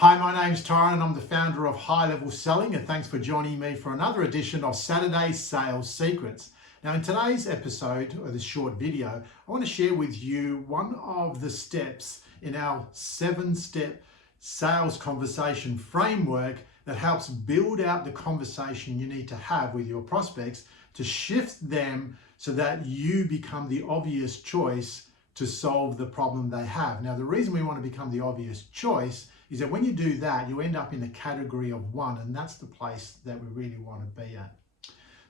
Hi, my name's Torrin and I'm the founder of High Level Selling, and thanks for joining me for another edition of Saturday's Sales Secrets. Now in today's episode, or this short video, I want to share with you one of the steps in our 7-step sales conversation framework that helps build out the conversation you need to have with your prospects to shift them so that you become the obvious choice to solve the problem they have. Now, the reason we want to become the obvious choice is that when you do that, you end up in the category of one, and that's the place that we really want to be at.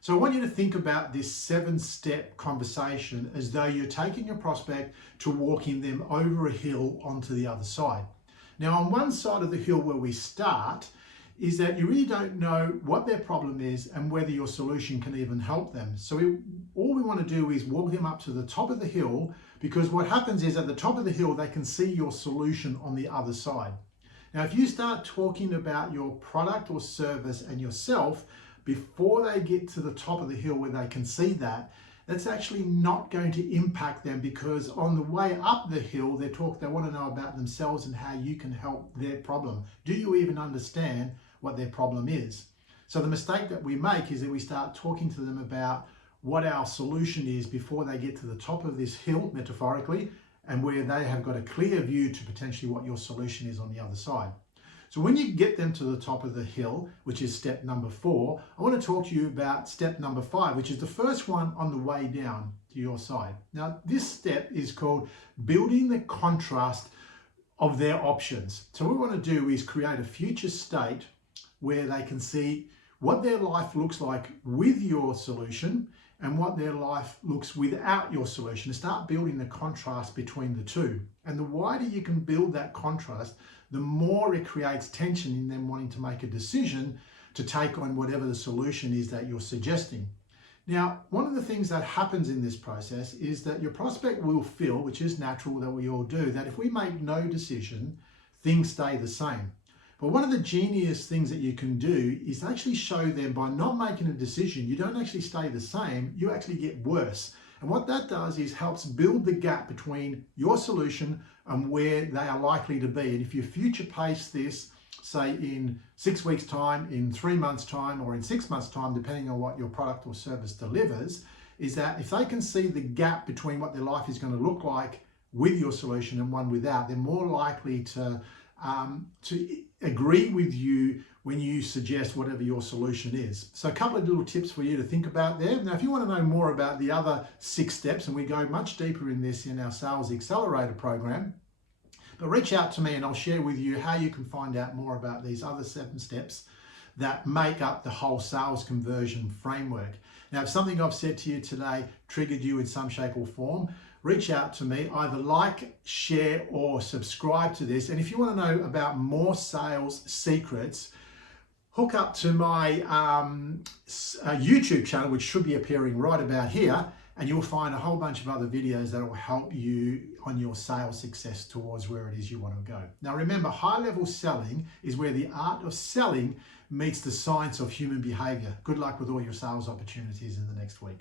So I want you to think about this 7-step conversation as though you're taking your prospect to walking them over a hill onto the other side. Now, on one side of the hill where we start is that you really don't know what their problem is and whether your solution can even help them. So all we want to do is walk them up to the top of the hill, because what happens is at the top of the hill, they can see your solution on the other side. Now, if you start talking about your product or service and yourself before they get to the top of the hill where they can see that, that's actually not going to impact them, because on the way up the hill, they want to know about themselves and how you can help their problem. Do you even understand what their problem is? So the mistake that we make is that we start talking to them about what our solution is before they get to the top of this hill, metaphorically, and where they have got a clear view to potentially what your solution is on the other side. So when you get them to the top of the hill, which is step number 4, I want to talk to you about step number 5, which is the first one on the way down to your side. Now, this step is called building the contrast of their options. So what we want to do is create a future state where they can see what their life looks like with your solution and what their life looks without your solution, to start building the contrast between the two. And the wider you can build that contrast, the more it creates tension in them wanting to make a decision to take on whatever the solution is that you're suggesting. Now, one of the things that happens in this process is that your prospect will feel, which is natural that we all do, that if we make no decision, things stay the same. But one of the genius things that you can do is actually show them, by not making a decision, you don't actually stay the same, you actually get worse. And what that does is helps build the gap between your solution and where they are likely to be. And if you future pace this, say in 6 weeks' time, in 3 months' time, or in 6 months' time, depending on what your product or service delivers, is that if they can see the gap between what their life is going to look like with your solution and one without, they're more likely to agree with you when you suggest whatever your solution is. So a couple of little tips for you to think about there. Now, if you want to know more about the other 6 steps, and we go much deeper in this in our Sales Accelerator program, but reach out to me and I'll share with you how you can find out more about these other 7 steps that make up the whole sales conversion framework. Now, if something I've said to you today triggered you in some shape or form, reach out to me, either like, share, or subscribe to this. And if you want to know about more sales secrets, hook up to my YouTube channel, which should be appearing right about here, and you'll find a whole bunch of other videos that will help you on your sales success towards where it is you want to go. Now remember, high-level selling is where the art of selling meets the science of human behavior. Good luck with all your sales opportunities in the next week.